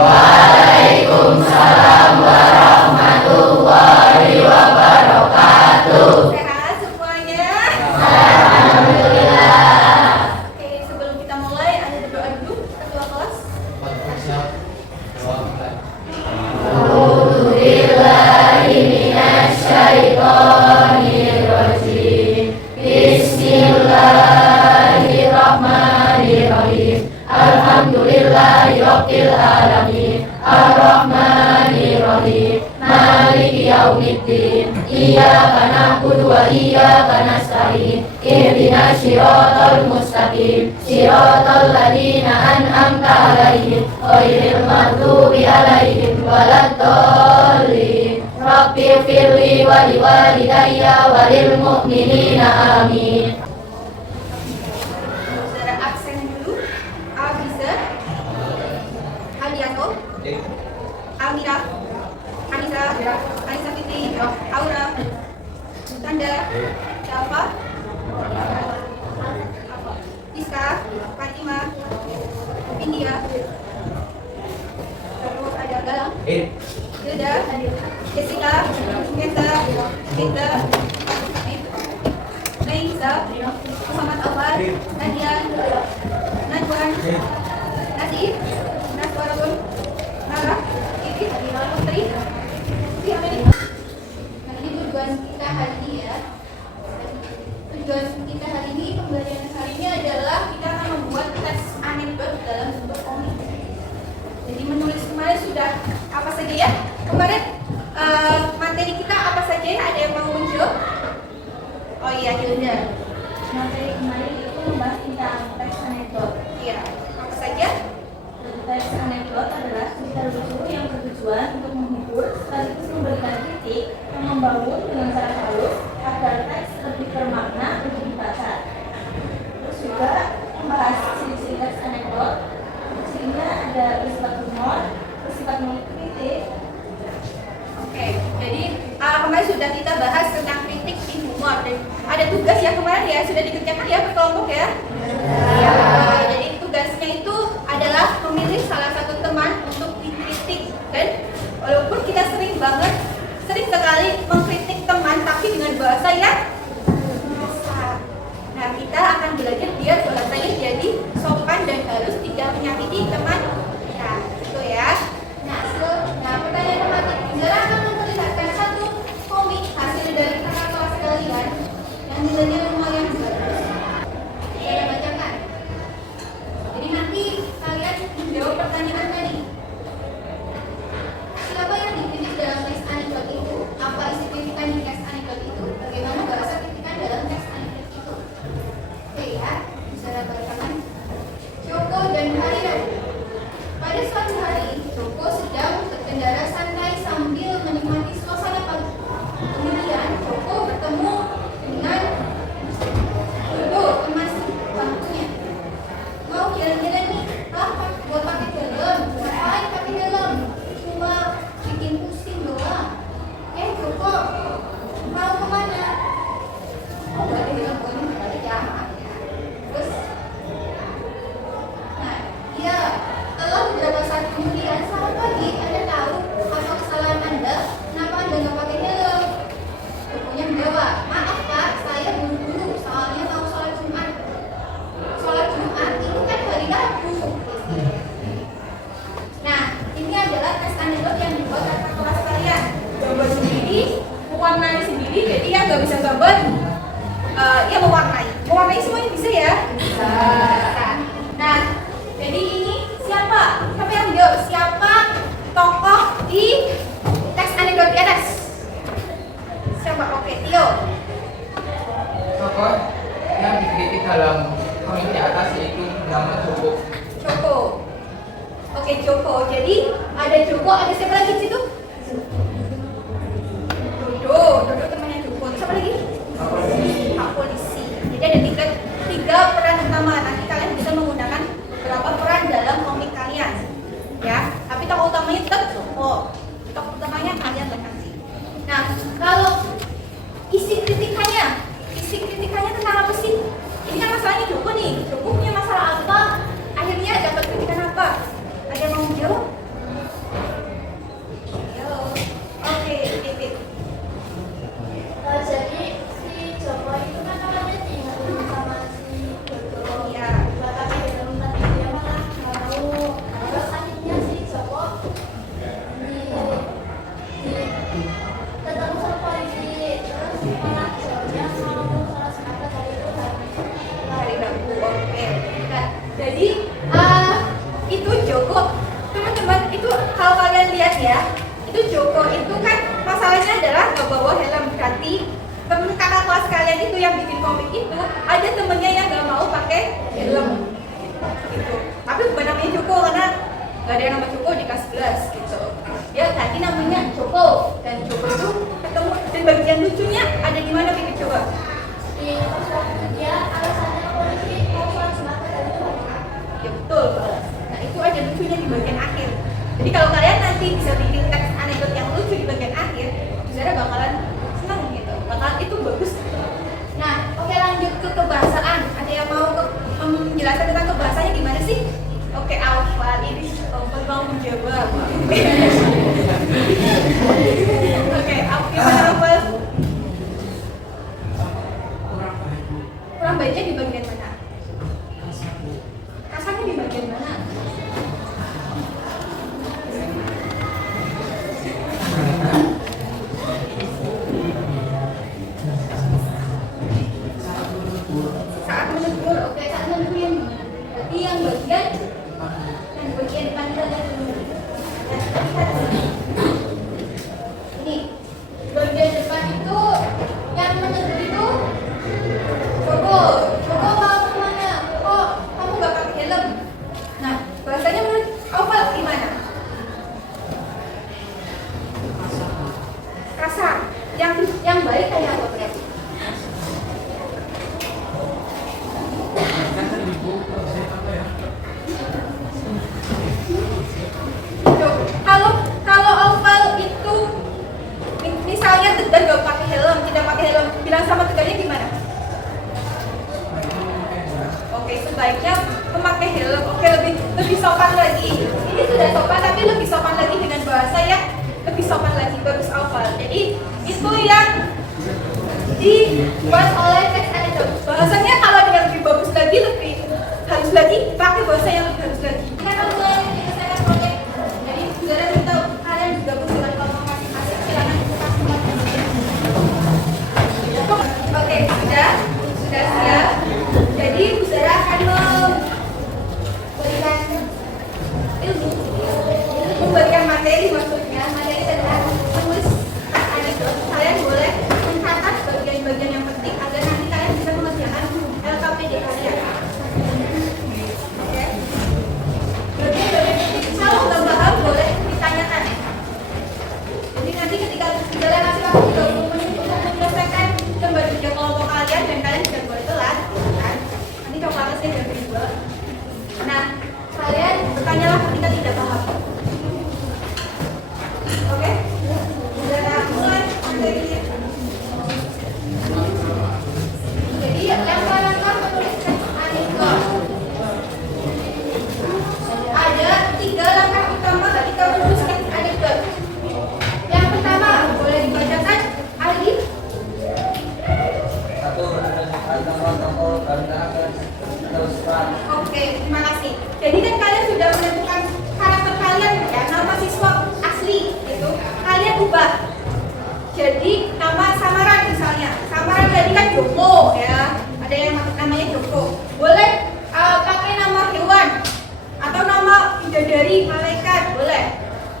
Waalaikumsalam warahmatullahi wabarakatuh. Sehat semuanya? Alhamdulillah. Oke, sebelum kita mulai ada berdoa dulu ketua kelas. A'udzubillahi minasyaitonirrajim. Bismillahirrahmanirrahim. Alhamdulillahirabbil alamin. Arrahmanirrahim. Maliki yaumiddin. Iyyaka na'budu wa iyyaka nasta'in. Ihdinas shiratal mustaqim. Shiratal ladzina an'amta 'alaihim ghairil maghdubi 'alaihim waladdallin. Rabbighfirli wa liwalidayya wa lil mu'minina amin. Saudara absen dulu. Abiza, Aliato, Amira, Anissa, Anissa Fitri, Aura, Tanda, Syafa, Iska, Fatima, India, terus ada Galang, Hilda, Jessica, Kenta, Gita, Naisa, Muhammad Awal, Nadian, Najwan, Nasif, Naswarun, Nara, Ibit, Putri, Nah, ini tujuan kita hari ini ya. Tujuan kita hari ini, pembelajaran hari ini adalah kita akan membuat teks anekdot dalam bentuk komik. Jadi menulis kemarin sudah apa saja ya? Kemarin materi kita apa saja ya? Ada yang mau muncul? Oh iya, Hilda. Materi kemarin itu membahas tentang teks anekdot. Iya, apa saja? Teks anekdot adalah cerita lucu yang bertujuan untuk menghibur sekaligus memberikan kritik yang membangun dengan cara halus agar teks lebih bermakna untuk dibaca. Terus juga membahas ciri-ciri teks anekdot. Cirinya ada bersifat humor, bersifat mengkritik. Oke, jadi kemarin sudah kita bahas tentang kritik di humor dan ada tugas ya kemarin ya, sudah dikerjakan ya berkelompok ya? Iya. Jadi tugasnya itu adalah memilih salah satu teman untuk dikritik dan walaupun kita sering sekali mengkritik teman tapi dengan bahasa yang kasar. Nah, kita akan belajar biar bahasanya jadi sopan dan halus, tidak menyakiti teman. Nah, itu ya. Nah, pertanyaan tematik. Zara akan memperlihatkan satu komik hasil dari kakak kelas kalian yang nilainya lumayan bagus. Saya bacakan. Jadi nanti kalian menjawab pertanyaan tadi. Siapa yang dikritik dalam teks anekdot itu? Apa isi kritikan di teks anekdot itu? Bagaimana bahasa kritikan dalam teks anekdot itu? Oke ya, bisa bacakan. Joko dan Haryo. Pada suatu hari, Joko sedang berkendara santai sambil menikmati suasana pagi. Kemudian Joko bertemu dengan Dodo, teman sebangkunya. Mau jalan-jalan nih? Buat pakai helm. Ngapain pakai helm? Cuma bikin pusing doang. Joko, mau kemana? Oh, gak ada helm, ini gak ada jamaah ya. Terus, nah, iya. Setelah beberapa saat kemudian, selamat pagi, Anda tahu apa kesalahan Anda? Kenapa Anda nggak pakai helm? Pokoknya menjawab, maaf Pak, saya buru-buru, soalnya mau sholat Jumat. Sholat Jumat itu kan hari Rabu. Nah, ini adalah tes anekdot yang dibuat kakak kelas kalian. Gambar sendiri, mewarnai sendiri, jadi yang nggak bisa gambar, ya mewarnai. Mewarnai semuanya bisa ya? Bisa. Nah, jadi ini siapa? Siapa yang jawab? Siapa tokoh di teks anekdot di atas? Siapa? Oke, Tio. Tokoh yang dikritik dalam komik di atas yaitu nama Joko. Joko. Oke, Joko. Jadi ada Joko, ada siapa lagi di situ? Dodo temannya Joko. Siapa lagi? Pak Polisi. Jadi ada tiga peran utama. Nanti kalian bisa menggunakan beberapa peran dalam komik kalian. Ya, tapi tokoh utamanya tetap Joko. Tokoh utamanya kalian nanti. Nah, kalau isi kritikannya tentang apa sih? Ini kan masalahnya Joko nih. Joko punya masalah apa? Akhirnya dapat kritikan apa? Ada yang mau menjawab? Jadi itu Joko, teman-teman, itu kalau kalian lihat ya, itu Joko itu kan masalahnya adalah nggak bawa helm. Berarti temen kakak kelas kalian itu yang bikin komik itu ada temennya yang nggak mau pakai helm gitu. Tapi bukan namanya Joko karena nggak ada yang nama Joko di kelas 11 gitu. Ya tadi namanya Joko, dan Joko itu ketemu, dan bagian lucunya ada di mana bikin coba? Dia alasannya polisi mau sholat Jumat itu. Ya betul. Nah itu ada lucunya di bagian akhir. Jadi kalau kalian nanti bisa bikin teks anekdot yang lucu di bagian akhir, saudara bakalan senang gitu. Bakal itu bagus. Nah, oke, lanjut ke kebahasaan. Ada yang mau menjelaskan tentang kebahasanya gimana sih? Oke, Alfa, ini Alfa mau menjawab. Oke, gimana Alfa? Kurang baiknya di bagian mana? Kasarnya di bagian mana? Saat menegur, oke, saat menegur yang gimana? Berarti yang bagian depan kita lihat dulu. Ini bagian depan itu yang menegur itu Joko mau kemana? Kok kamu gak pakai helm? Nah, bahasanya menurut Alfa gimana? Kasar. Yang baik kayak apa berarti? Kalau Alfa itu misalnya Tegar gak pakai helm, tidak pakai helm, bilang sama Tegarnya gimana? Oke, sebaiknya memakai helm. Oke, lebih sopan lagi. Ini sudah sopan, tapi lebih sopan lagi dengan bahasa yang lebih sopan lagi. Bagus Alfa. Jadi itu yang dibuat oleh teks anekdot. Bahasanya kalau dengan lebih bagus lagi, lebih halus lagi, pakai bahasa yang lebih halus lagi. Kita kalau mulai menyelesaikan proyek. Jadi saudara kita kalian juga dengan kelompok masing-masing. Silakan oke, sudah siap. Jadi saudara akan memberikan ilmu, memberikan materi, maksudnya materi tentang menulis anekdot. Kalian boleh mencatat bagian-bagian yang penting agar nanti kalian bisa mengerjakan LKPD kalian. Oke. Bagian-bagian penting kalau nggak paham boleh ditanyakan. Jadi nanti ketika saudara kasih waktu 30 menit untuk menyelesaikan kembali ke kelompok kalian dan kalian tidak boleh telat, kan? Nanti coklatnya jam 2. Nah, kalian bertanyalah ketika tidak paham. Oke? Saudara mulai materinya. Jadi langkah-langkah menuliskan anekdot. Ada 3 langkah utama ketika menuliskan anekdot. Yang pertama, boleh dibacakan Alif. Oke, terima kasih. Jadi kan kalian sudah menentukan karakter kalian ya, nama siswa asli gitu. Kalian ubah. Jadi nama samaran misalnya. Samaran tadi kan Joko ya. Ada yang namanya Joko. Boleh pakai nama hewan atau nama bidadari, malaikat, boleh.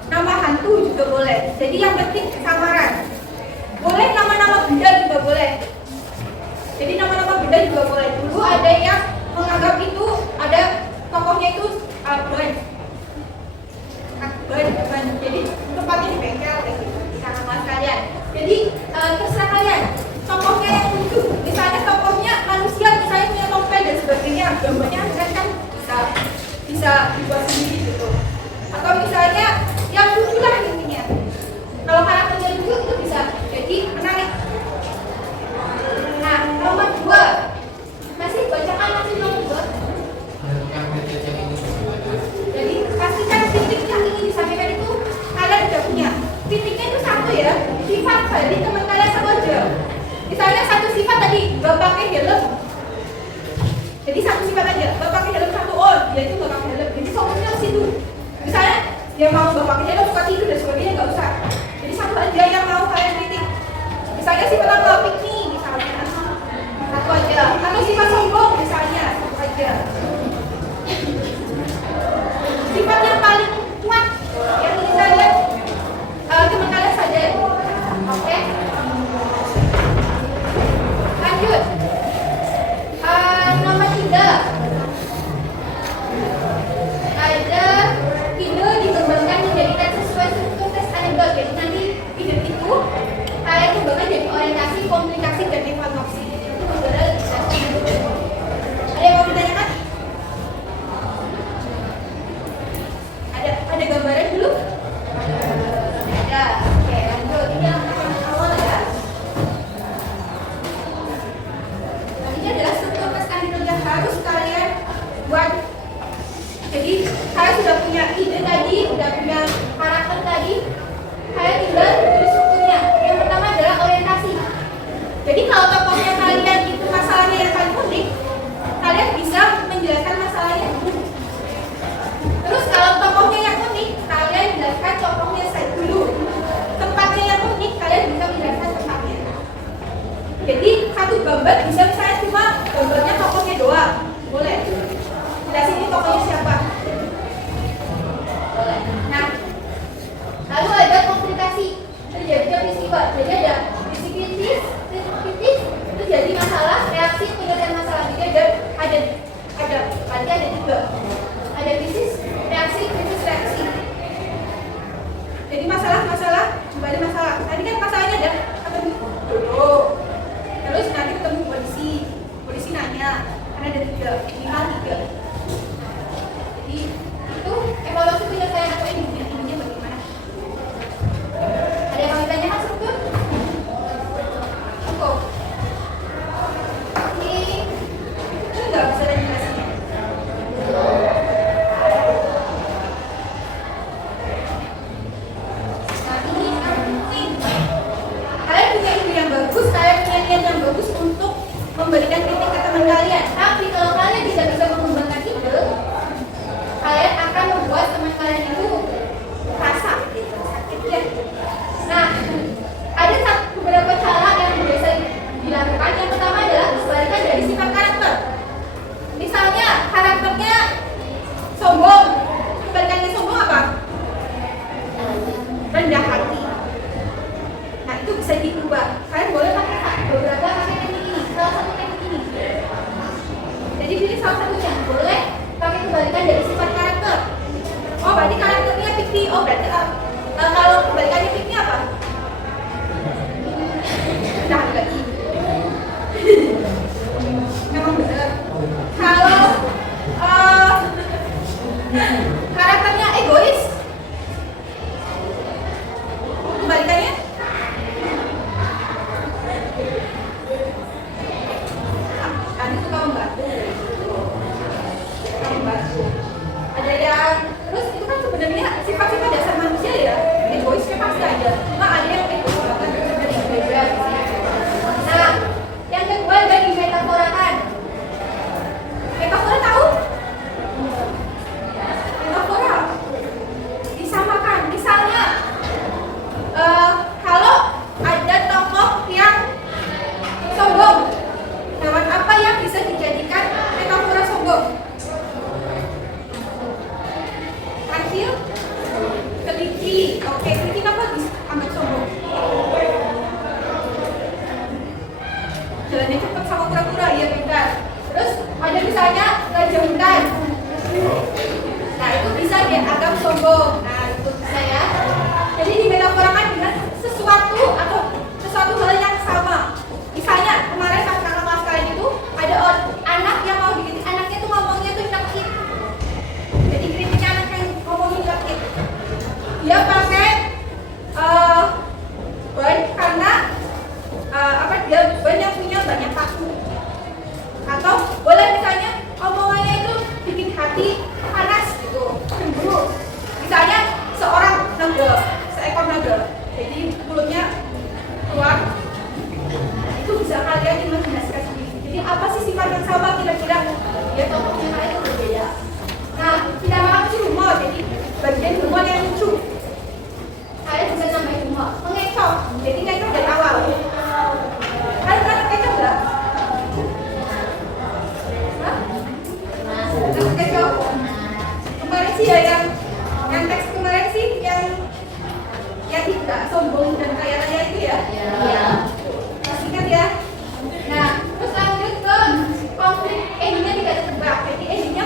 Nama hantu juga boleh. Jadi yang penting samaran. Boleh nama-nama benda juga boleh. Jadi nama-nama benda juga boleh. Dulu ada yang menganggap itu ada tokohnya itu ban. Jadi tempatnya di bengkel kayak gitu di kakak kelas kalian. Jadi terserah kalian. Tokohnya yang lucu. Misalnya tokohnya manusia, misalnya punya topeng dan sebagainya. Gambarnya kan bisa dibuat sendiri gitu. Atau misalnya yang lucu lah intinya. Kalau karakternya lucu itu bisa jadi menarik. Nah, nomor 2. Masih bacakan masih nomor 2. Jadi pastikan titik yang ingin disampaikan itu kalian sudah punya. Titiknya itu satu ya. Sifat dari teman kalian sama aja. Misalnya satu sifat tadi gak pakai helm. Jadi satu sifat aja. Gak pakai helm satu dia itu gak pakai helm. Jadi fokusnya ke situ. Misalnya dia mau gak pakai helm, suka tidur dan sebagainya gak usah. Jadi satu aja yang mau kalian titik. Misalnya sifat apa? Piknik misalnya. Satu aja. Atau sifat sombong misalnya. Satu aja. Jadi kalian sudah punya ide tadi, sudah punya karakter tadi. Kalian tinggal tulis strukturnya. Yang pertama adalah orientasi. Jadi kalau tokohnya kalian itu masalahnya yang paling unik, kalian bisa menjelaskan masalahnya. Terus kalau tokohnya yang unik, kalian jelaskan tokohnya dulu. Tempatnya yang unik, kalian bisa menjelaskan tempatnya. Jadi satu gambar bisa misalnya cuma gambarnya tokohnya doang, boleh. Jelasin ini tokohnya siapa. Boleh. Nah, lalu ada komplikasi terjadinya peristiwa. Jadi ada krisis, terjadi masalah, reaksi, penyelesaian masalah. Jadi ada tiga. Ada krisis, reaksi. Jadi masalah, kembali masalah. Tadi kan masalahnya ada ketemu dulu. Terus nanti ketemu polisi nanya, karena ada tiga, minimal tiga. Jadi itu evaluasi penyelesaian apa ini bagaimana? Ada yang mau ditanyakan struktur? Cukup. Ini enggak bisa dijelasin. Nah ini kalian punya ide yang bagus, kalian punya niat yang bagus untuk memberikan kritik ke teman kalian. Tapi kalau kalian tidak bisa mengembangkan ide, kalian akan membuat teman kalian itu rasa sakit ya. Nah, ada beberapa cara yang biasa dilakukan. Yang pertama adalah sebaliknya dari sifat karakter. Misalnya karakternya sombong, kebalikannya sombong apa? Rendah hati. Nah itu bisa diubah. Kalian boleh pakai beberapa teknik ini, salah satu teknik ini. Jadi pilih salah satunya. Boleh pakai kebalikan dari sifat karakter. Oh berarti karakternya picky. Oh berarti kalau kebalikannya picky apa? Nah lagi. Memang benar. Kalau karakternya egois, kebalikannya? Kan itu kamu membantu. Ada yang terus itu kan sebenarnya sifat-sifat dasar manusia ya. Egoisnya pasti ada. Cuma ada yang egois banget dari beda. Nah, yang kedua ada dimetaforakan. Metafora tahu? Metafora disamakan. Misalnya kalau ada tokoh yang sombong, hewan apa yang bisa dijadikan metafora sombong? Kecil, keliki. Oke, keliki apa dianggap sombong? Jalannya cepat sama kura-kura, ya pintar. Terus ada misalnya Raja Hutan. Nah itu bisa dianggap sombong. Nah itu bisa ya. Jadi dimetaforakan dengan sesuatu atau sesuatu hal yang sama. Misalnya kemarin pas kakak kelas kalian itu ada anak yang mau dikritik, anaknya tuh ngomongnya tuh nyekit. Jadi kritiknya anak yang ngomongnya nyekit. Dia pakai ban karena dia ban yang punya banyak paku. Atau boleh misalnya omongannya itu bikin hati panas gitu, cemburu. Misalnya seekor naga, jadi mulutnya keluar. Itu bisa kalian imajinasikan sendiri. Jadi apa sih sifat yang sama kira-kira? Ya tokohnya kalian itu berbeda. Nah, tidak makan sih humor, jadi bagian humor yang lucu. Kalian bisa nambahin humor, mengecoh. Jadi ngecoh dari awal. Kalian pernah ngecoh nggak? Kecoh. Kemarin sih ya yang teks kemarin sih yang tidak sombong dan kaya raya itu ya. Iya. Masih ingat ya. Nah, terus lanjut ke konflik endingnya tidak tertebak. Jadi endingnya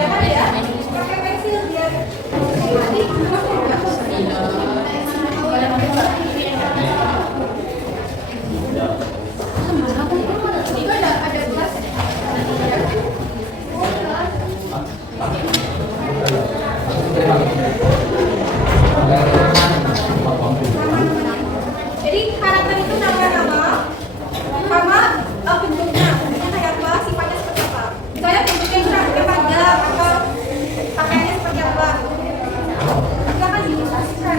Jangan ya, pakai pensil biar itu ada gelas. Jadi karakter itu nama-nama sama bentuknya kayak apa, sifatnya seperti apa. Misalnya bentuknya itu rambutnya panjang atau pakaiannya seperti apa. Silakan diilustrasikan.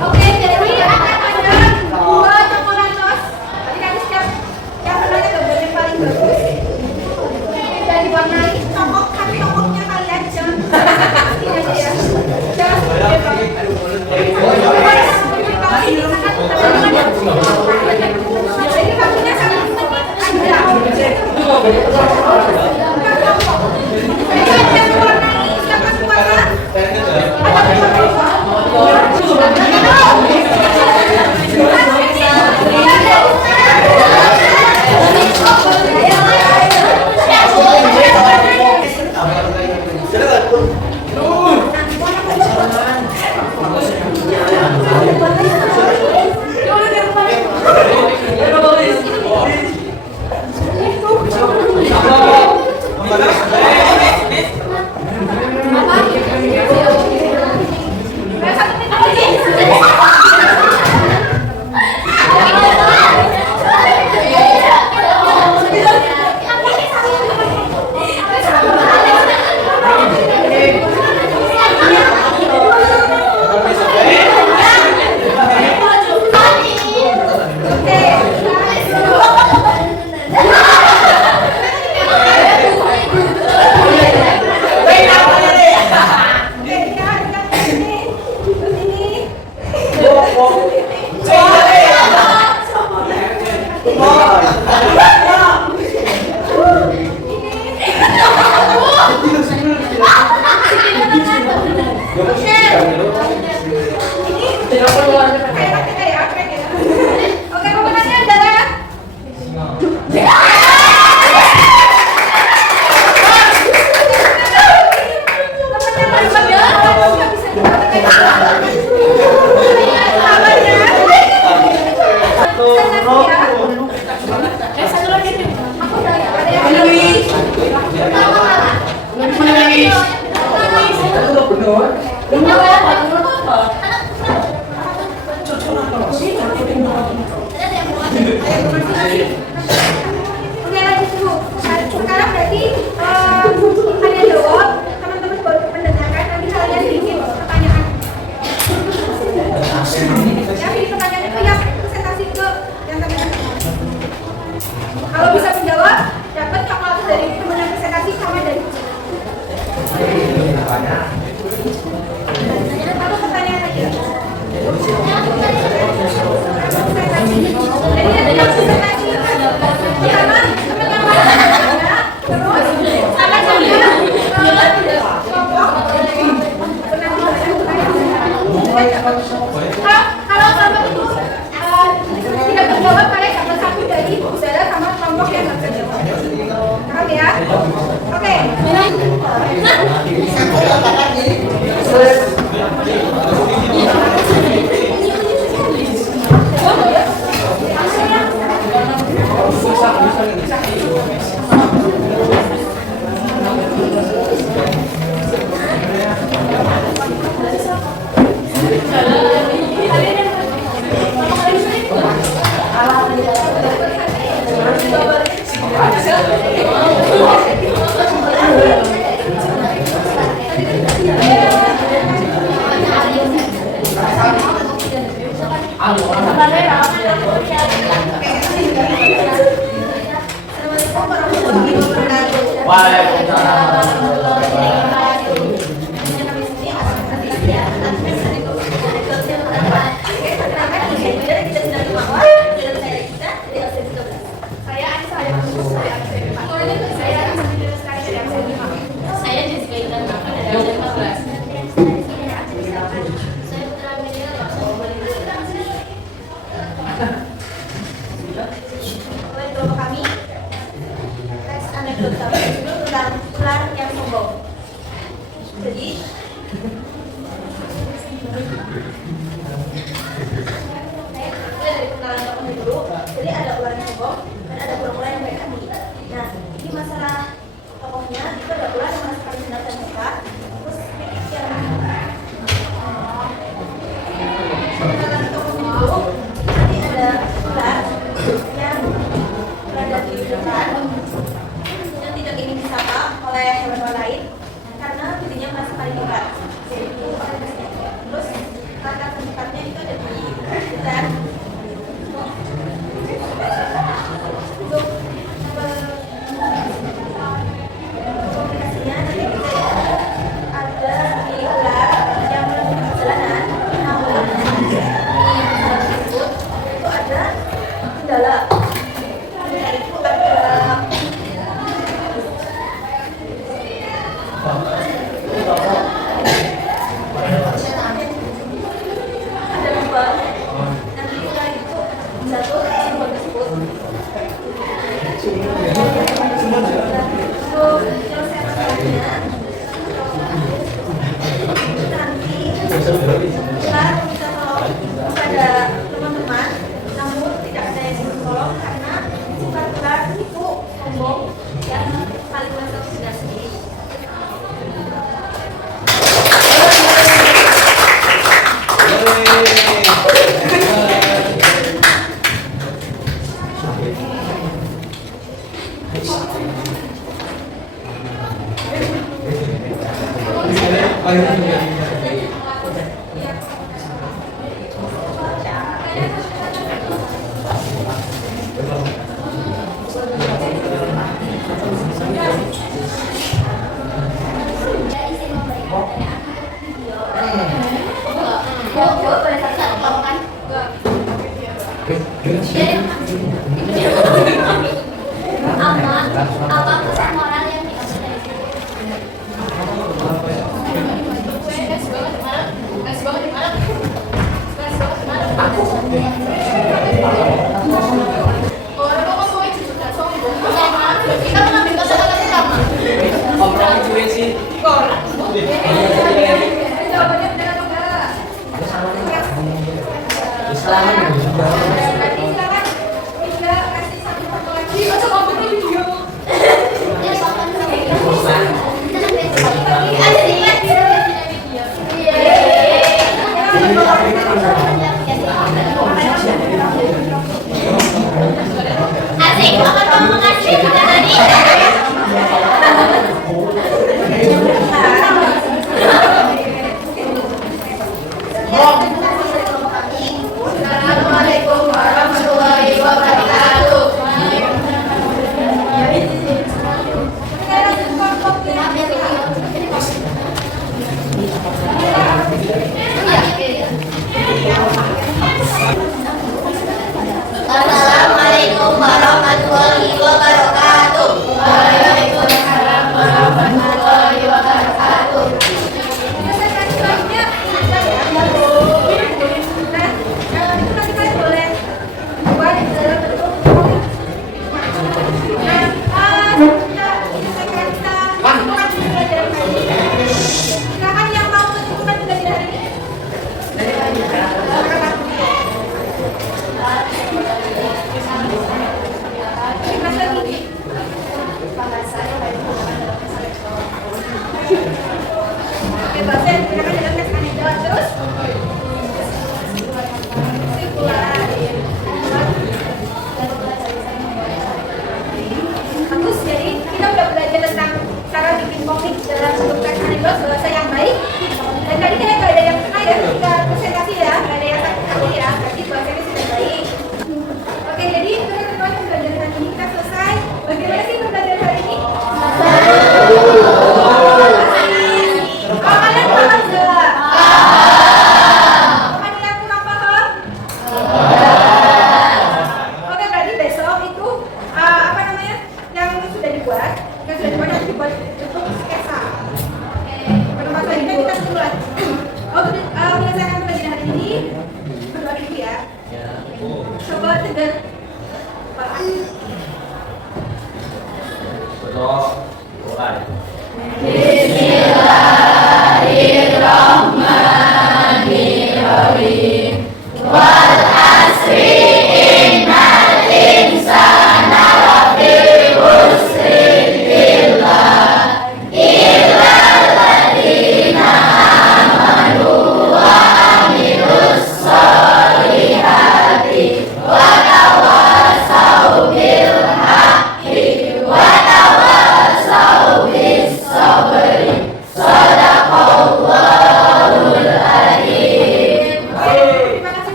Oke, jadi ada dua cokolan tos. Tadi kan siap yang menanya gambar yang paling bagus. Dan diwarnai tokoh, tapi tokohnya kalian jangan ini aja ya. Jangan jadi maksudnya sangat ada. Ada diwarnai siapa semuanya? Oke, pemenangnya adalah Oke, lanjut dulu. Sekarang berarti kalian jawab, teman-teman baru mendengarkan, nanti kalian bikin pertanyaan. Ya, bikin pertanyaan itu yang presentasi ke yang teman-teman. Kalau bisa menjawab, dapat coklat dari teman yang presentasi sama dari Jadi dari kenalan tokohnya dulu. Jadi ada ular yang sombong dan ada ular-ular yang baik hati. Nah, ini masalah tokohnya itu ada ular yang merasa paling benar dan hebat. Terus yang kenalan tokohnya dulu. Nanti ada ular yang berada di hutan yang tidak ingin disapa oleh hewan lain karena dirinya merasa paling hebat. Yaitu orientasinya. Terus karena tempatnya itu ada di hutan. Untuk komunikasinya nanti kita ada di ular yang melakukan perjalanan, namun di ular tersebut itu ada kendala. Kendala itu ada lubang. Nanti ular itu jatuh ke lubang tersebut. Untuk menyelesaikan masalahnya, nanti ular minta tolong kepada teman-teman, namun tidak ada yang bisa tolong karena sifat ular itu sombong yang paling masuk sudah sendiri. Apa pesan moral yang diambil dari sini? Asik, apa kamu mengasih kita tadi? Assalamualaikum warahmatullahi wabarakatuh. Assalamualaikum warahmatullahi wabarakatuh. Waalaikumsalam warahmatullahi wabarakatuh. Silakan yang mau menentukan tugas hari ini. Oke, Bapak, silakan jelaskan sekarang jawab terus. Bagus, jadi kita udah belajar tentang cara bikin komik dalam bentuk teks anekdot bahasa